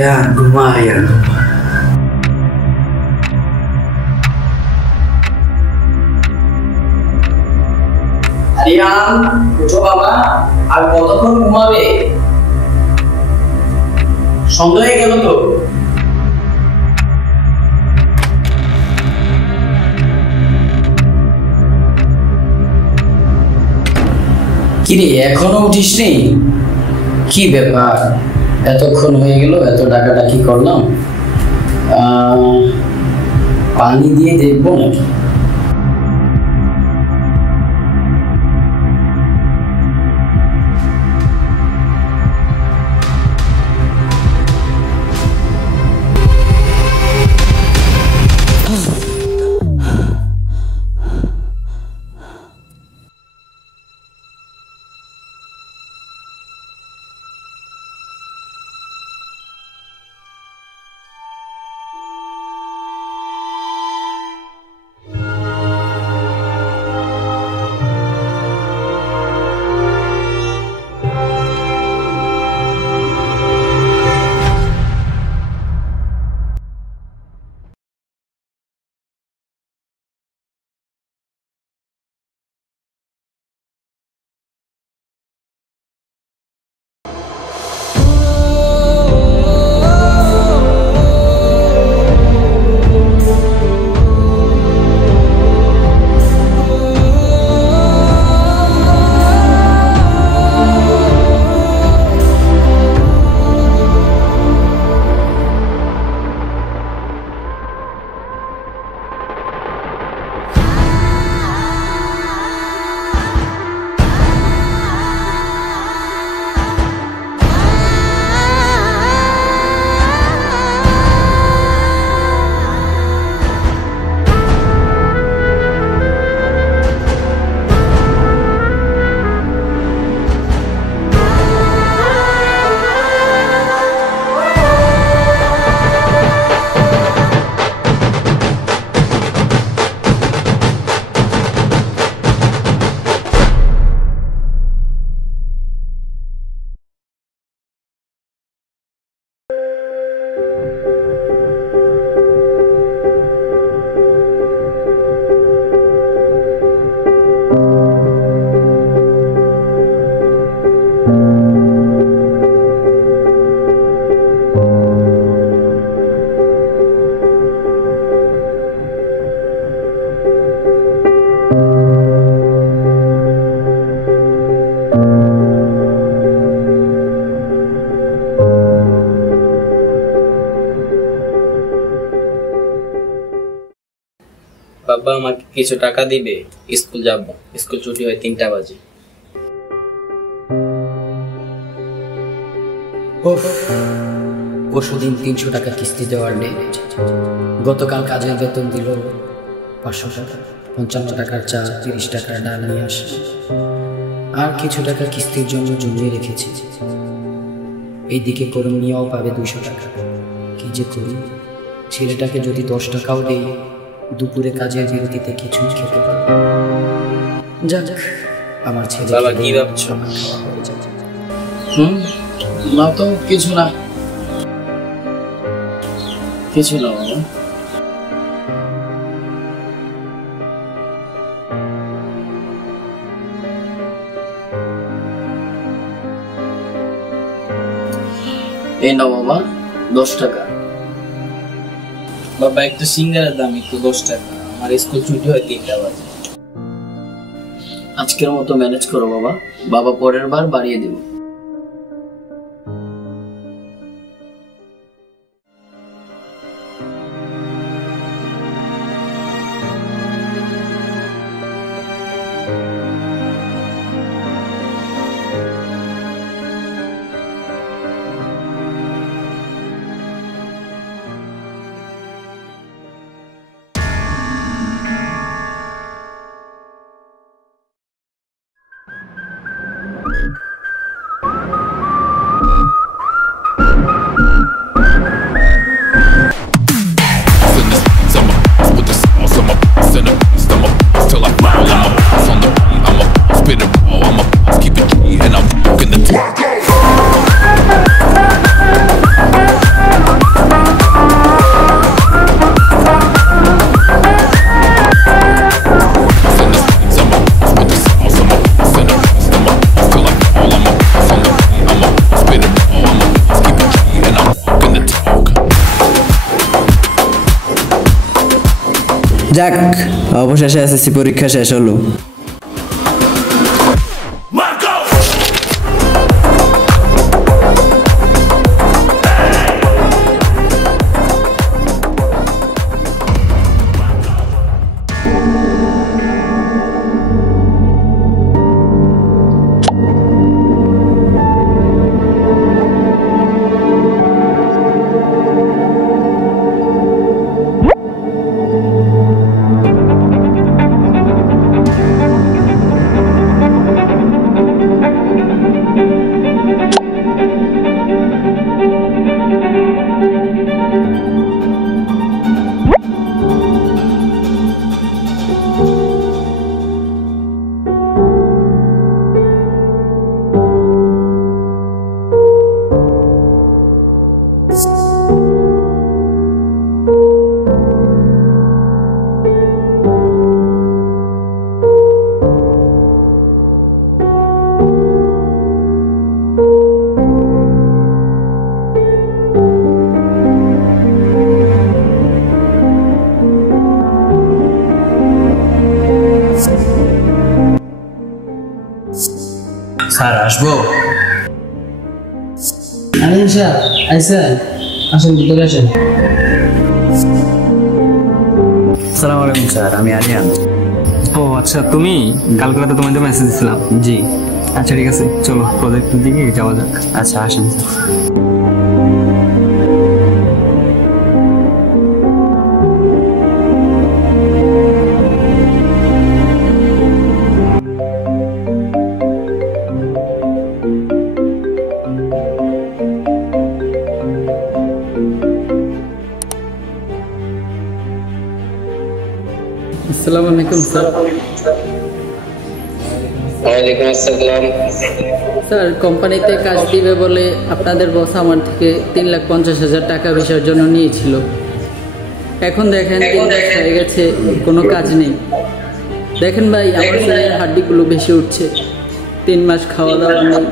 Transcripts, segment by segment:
Aryan. Aryan, উঠো বাবা। আর কতক্ষণ ঘুমাবে? সন্ধ্যা হয়ে গেল তো। কিরে, এখনো উঠিসনি? কি ব্যাপার, এতক্ষণ হয়ে গেল, এত ডাকাডাকি করলাম। পানি দিয়ে দেখবো নাকি? বাবা আমাকে কিছু টাকা দিবে, স্কুল যাব। স্কুল ছুটি হয় 3টা বাজে। পরশুদিন 300 টাকা কিস্তি দেওয়ার ডেট। গতকাল কাজের বেতন দিল 500 টাকা, 55 টাকার চা, 30 টাকার ডাল নিয়ে আসে। আর কিছু টাকা কিস্তির জন্য জমিয়ে রেখেছি। এইদিকে করম নিয়েও পাবে 200 টাকা। কি যে করি, ছেলেটাকে যদি 10 টাকাও দেই, দুপুরে কাজের বিরতিতে কিছু খেতে পারবো। যাক, আমার ছেলে। বাবা কি ভাবছো? না তো কিছু না, কিছু না বাবা। এই নাও বাবা, 10 টাকা। বাবা একটু সিঙ্গারের দাম একটু 10 টাকা। আমার স্কুল ছুটি হয় 3টা বাজে। আজকের মতো ম্যানেজ করো বাবা, বাবা পরের বার বাড়িয়ে দেব। যাক, অবশেষে এসএসসি পরীক্ষা শেষ হলো। স্যার আসবো? আসেন ভিতরে আসেন। আসসালামু আলাইকুম স্যার, আমি আরিয়ান। ও আচ্ছা, তুমি কালকে রাতে তোমাদের মেসেজ দিছিলাম। জি। আচ্ছা ঠিক আছে, চলো প্রজেক্টের দিকে যাওয়া যাক। আচ্ছা আসেন স্যার। আসসালামু আলাইকুম স্যার। ওয়ালাইকুম আসসালাম। স্যার, কোম্পানিতে কাজ দিবে বলে আপনাদের বস আমার থেকে 3,50,000 টাকা বিষয়ের জন্য নিয়েছিল। এখন দেখেন 3 মাস হয়ে গেছে, কোনো কাজ নেই। দেখেন ভাই, আমার শরীরের হাড্ডিগুলো বেশি উঠছে। 3 মাস খাওয়া দাওয়া নেই,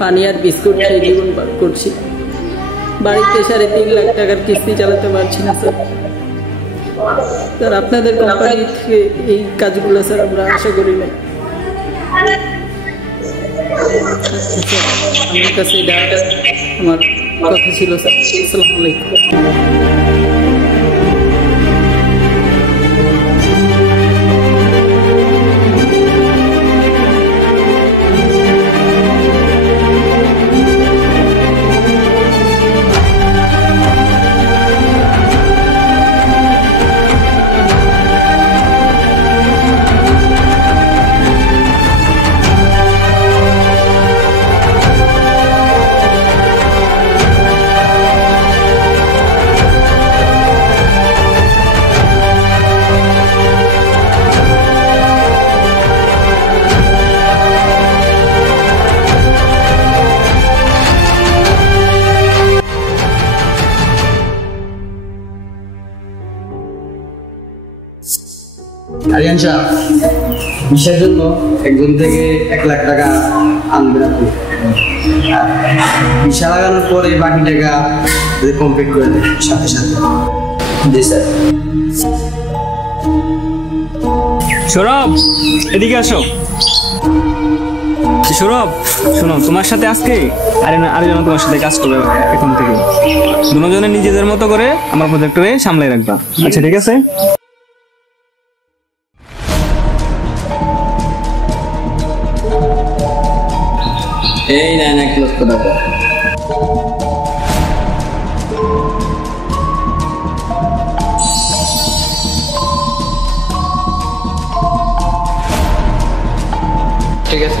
পানি আর বিস্কুট খেয়ে জীবন পার করছি। বাড়িতে 3.5 লাখ টাকার কিস্তি চালাতে পারছি না স্যার। স্যার, আপনাদের কোম্পানি থেকে এই কাজগুলো স্যার আমরা আশা করি না। আমার কাছে এটা আমার কথা ছিল স্যার। আসসালামু আলাইকুম। আরিয়ান সাহেব, ভিসার জন্য একজন থেকে 1 লাখ টাকা আনবেন আপনি। ভিসা লাগানোর পরে বাকি টাকা কমপ্লিট করে দেবেন সাথে সাথে। জি স্যার। সৌরভ, এদিকে আসো। সৌরভ শোনো, তোমার সাথে আজকে আরেকজন তোমার সাথে কাজ করবে এখন থেকে। দুজনে নিজেদের মতো করে আমার প্রজেক্টরে সামলাই রাখবা। আচ্ছা ঠিক আছে? এই নেন 1 লক্ষ টাকা। ঠিক আছে।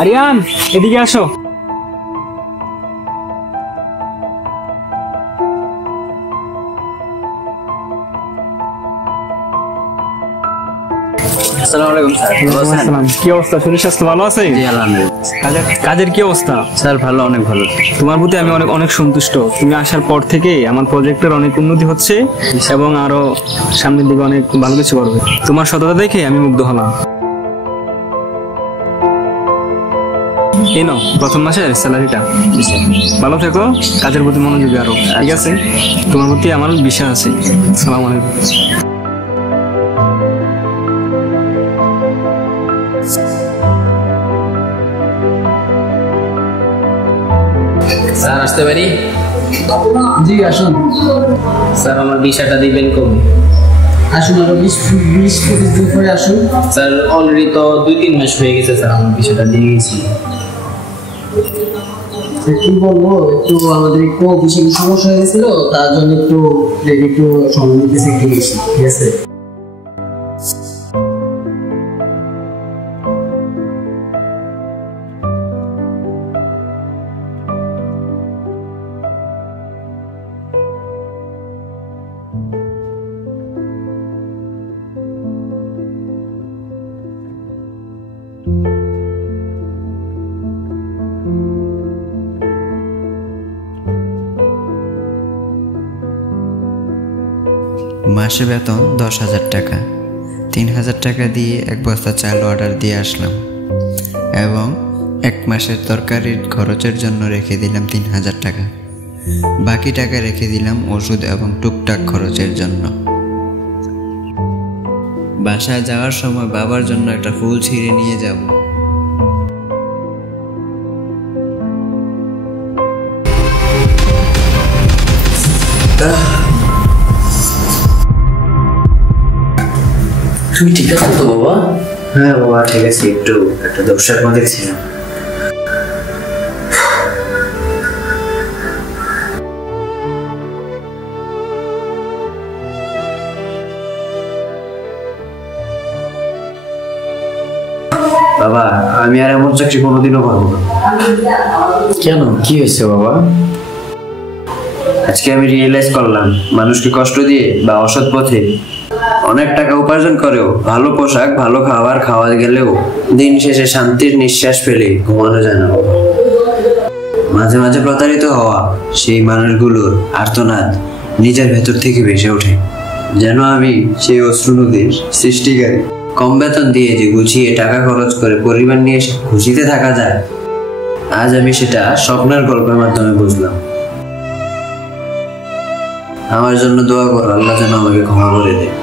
আরিয়ান, এদিকে আসো। আসসালামু আলাইকুম স্যার। ভালো আছেন? আসসালাম। কি অবস্থা, শরীর স্বাস্থ্য ভালো আছে? জি আলহামদুলিল্লাহ। কাজের কি অবস্থা? স্যার ভালো, অনেক ভালো। তোমার প্রতি আমি অনেক অনেক সন্তুষ্ট। তুমি আসার পর থেকে আমার প্রজেক্টের অনেক উন্নতি হচ্ছে এবং আরো সামনের দিকে অনেক ভালো কিছু করবে। তোমার সততা দেখে আমি মুগ্ধ হলাম। এই নাও প্রথম মাসের স্যালারিটা। ভালো থেকো, কাজের প্রতি মনোযোগী আরো, ঠিক আছে? তোমার প্রতি আমার বিশ্বাস আছে। আসসালামু আলাইকুম। স্যার আসতে পারি? জি আসুন। স্যার আমার ভিসাটা দিবেন কবে? আসুন, আরো 20-25 দিন পরে আসুন। স্যার অলরেডি তো 2-3 মাস হয়ে গেছে স্যার, আমার ভিসাটা দিয়ে গেছি। কি বলবো, একটু আমাদের একটু অফিসে সমস্যা হয়েছিল, তার জন্য একটু সময় নিতেছে, একটু বেশি, ঠিক আছে? মাসে বেতন 10,000 টাকা। 3,000 টাকা দিয়ে এক বস্তা চাল অর্ডার দিয়ে আসলাম এবং এক মাসের তরকারির খরচের জন্য রেখে দিলাম 3,000 টাকা। বাকি টাকা রেখে দিলাম ওষুধ এবং টুকটাক খরচের জন্য। বাসায় যাওয়ার সময় বাবার জন্য একটা ফুল ছিঁড়ে নিয়ে যাব। তুমি ঠিক আছো তো বাবা? হ্যাঁ বাবা, ঠিক আছে। একটু একটা দোষের মধ্যে ছিলাম। বাবা, আমি আর এমন চাকরি কোনোদিনও পারবো না। কেন, কি হয়েছে বাবা? আজকে আমি রিয়েলাইজ করলাম, মানুষকে কষ্ট দিয়ে বা অসৎ পথে অনেক টাকা উপার্জন করেও, ভালো পোশাক ভালো খাবার খাওয়া গেলেও দিন শেষে শান্তির নিঃশ্বাস ফেলে ঘুমানো যায় না। মাঝে মাঝে প্রতারিত হওয়া সেই মানুষগুলোর আর্তনাদ নিজের ভেতর থেকে ভেসে ওঠে, যেন আমি সেই অশ্রু নদীর সৃষ্টিকারী। কম বেতন দিয়ে যে গুছিয়ে টাকা খরচ করে পরিবার নিয়ে খুশিতে থাকা যায়, আজ আমি সেটা স্বপ্নের গল্পের মাধ্যমে বুঝলাম। আমার জন্য দোয়া করো, আল্লাহ যেন আমাকে ক্ষমা করে দেয়।